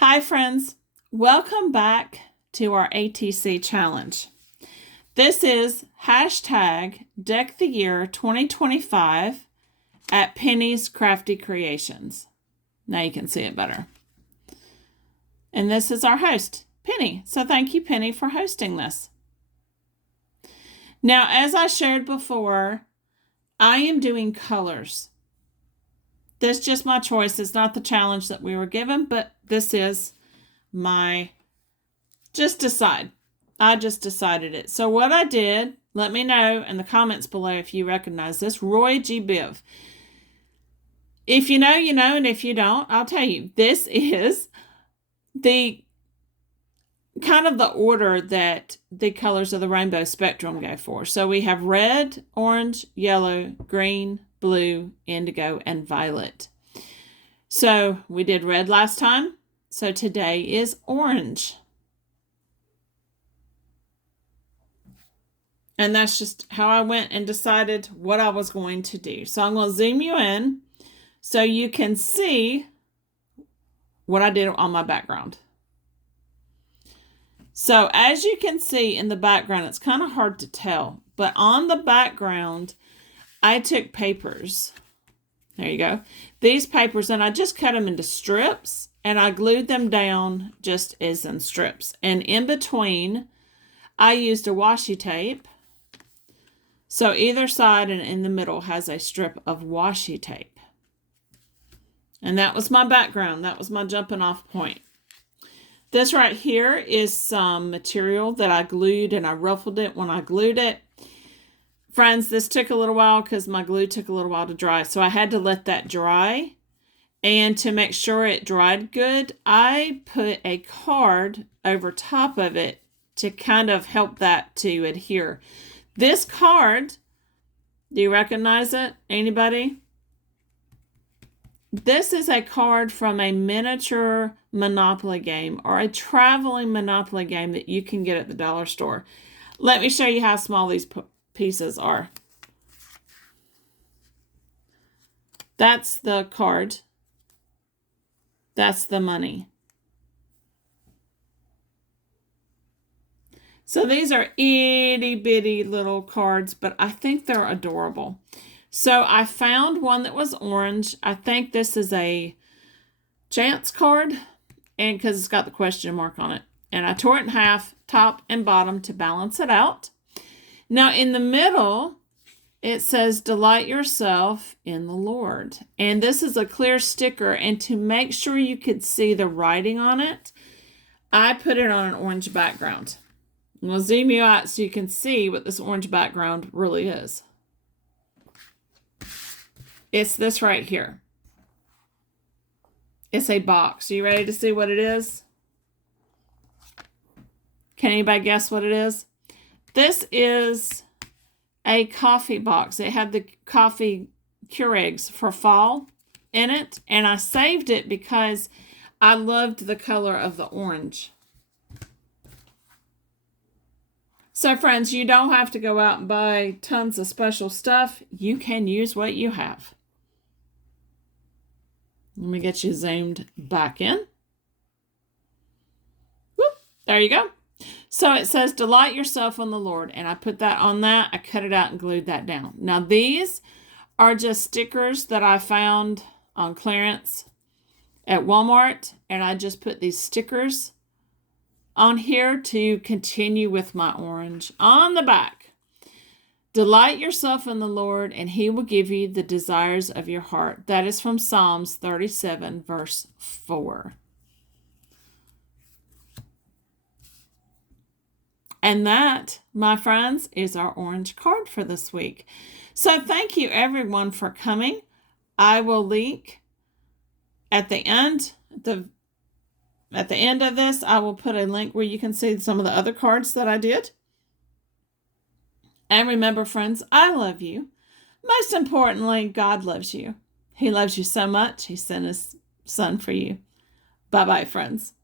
Hi, friends. Welcome back to our ATC challenge. This is hashtag Deck the Year 2025 at Penny's Crafty Creations. Now you can see it better. And this is our host, Penny. So thank you, Penny, for hosting this. Now, as I shared before, I am doing colors. This is just my choice. It's not the challenge that we were given, but this is my I just decided it. So what I did, let me know in the comments below if you recognize this. Roy G. Biv. If you know, you know, and if you don't, I'll tell you. This is the kind of the order that the colors of the rainbow spectrum go for. So we have red, orange, yellow, green, blue, indigo, and violet. So we did red last time. So today is orange. And that's just how I went and decided what I was going to do. So I'm going to zoom you in so you can see what I did on my background. So as you can see in the background, it's kind of hard to tell, but on the background, I took papers. There you go. These papers, and I just cut them into strips, and I glued them down just as in strips. And in between, I used a washi tape. So either side and in the middle has a strip of washi tape. And that was my background. That was my jumping off point. This right here is some material that I glued, and I ruffled it when I glued it. Friends, this took a little while because my glue took a little while to dry. So I had to let that dry. And to make sure it dried good, I put a card over top of it to kind of help that to adhere. This card, do you recognize it? Anybody? This is a card from a miniature Monopoly game or a traveling Monopoly game that you can get at the dollar store. Let me show you how small these pieces are. That's the card. That's the money. So these are itty bitty little cards, but I think they're adorable. So I found one that was orange. I think this is a chance card, and because it's got the question mark on it. And I tore it in half, top and bottom, to balance it out. Now in the middle, it says, delight yourself in the Lord. And this is a clear sticker. And to make sure you could see the writing on it, I put it on an orange background. I'm going to zoom you out so you can see what this orange background really is. It's this right here. It's a box. Are you ready to see what it is? Can anybody guess what it is? This is a coffee box. It had the coffee Keurigs for fall in it, and I saved it because I loved the color of the orange. So friends, you don't have to go out and buy tons of special stuff. You can use what you have. Let me get you zoomed back in. Whoop, there you go. So it says, delight yourself in the Lord. And I put that on that. I cut it out and glued that down. Now these are just stickers that I found on clearance at Walmart. And I just put these stickers on here to continue with my orange. On the back, delight yourself in the Lord, and he will give you the desires of your heart. That is from Psalms 37, verse 4. And that, my friends, is our orange card for this week. So thank you, everyone, for coming. I will link at the end, At the end of this, I will put a link where you can see some of the other cards that I did. And remember, friends, I love you. Most importantly, God loves you. He loves you so much, he sent his son for you. Bye-bye, friends.